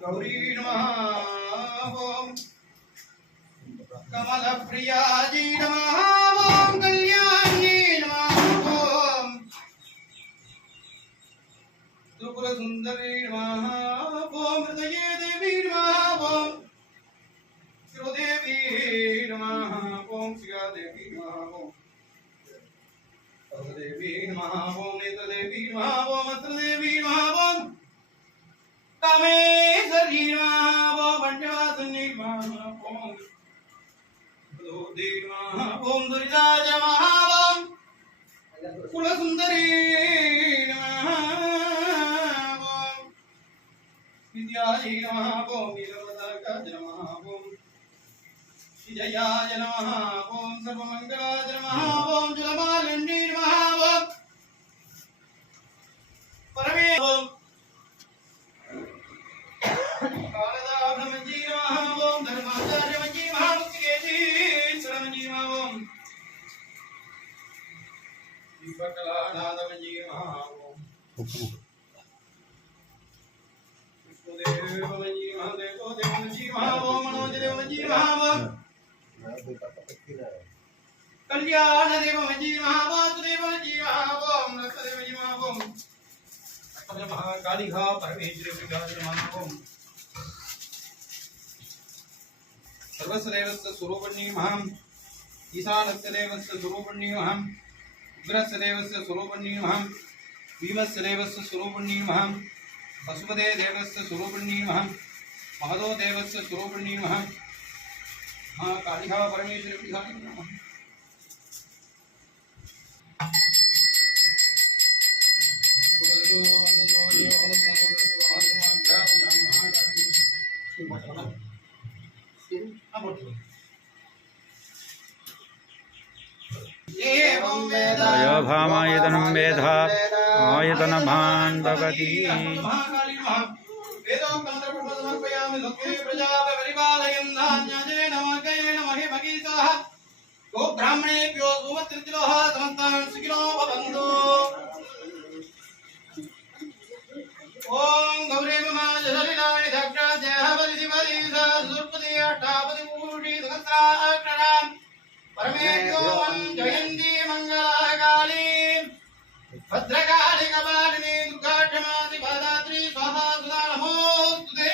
गौरी नमः ओम कमल प्रिया जी नमः ओम कल्याणी नमः ओम त्रिपुर सुंदरी नमः ओम हृदय देवी नमः ओम शिवदेवी नमः ओम शिवा देवी नमः ओम देवी नमः ओम नेत्र देवी नमः ओम मंत्र देवी नमः ओम कामेश्वरी नमः ओम पंचवासिनी नमः ओम देवी नमः ओम दुर्गा नमः ओम कुलसुंदरी नमः ओम विद्यायै नमः ओम नीलवदनाय नमः ओम विजयाय नमः ओम सर्वमंगलाय नमः ओम जलमालिनी नमः ओम परमे ओम कालदाभ्रमजी नमः ओम धर्माचार्यमजी महामुक्तिकेशीश्वरमजी नमः ओम दीपकलानादमजी नमः ओम विष्णुदेवमजी महादेवदेवमजी नमः ओम मनोजदेवमजी नमः ओम कल्याण देवमजी महावासुदेवमजी नमः ओम रक्तदेवमजी नमः ओम महाकालिका परमेश्वरी नमः ओम सर्वस्वदेवस्य स्वरूपिणी महं ईशानस्य देवस्य स्वरूपिणी महं उग्रस्य देवस्य स्वरूपिणी महं भीमस्य देवस्य स्वरूपिणी महं पशुपते देवस्य स्वरूपिणी महं महदो देवस्य स्वरूपिणी महं महाकालिका परमेश्वरी नमः अयोभामायतनं वेद आयतनभान् भवति ब्राह्मणेभ्यो सुमत्रितिलोः समन्तान् सुखिनो भवन्तु। ओम गौरी नमः जलिलानि दक्षा जयवरि दिवरि सुरपति अष्टापति मूर्ति सहस्राक्षरां परमेभ्यो जयन्ती मंगलकाली भद्रकाली कपालिनी दुर्गा क्षमा शिवदात्री स्वाहा सुधा नमोस्तुते।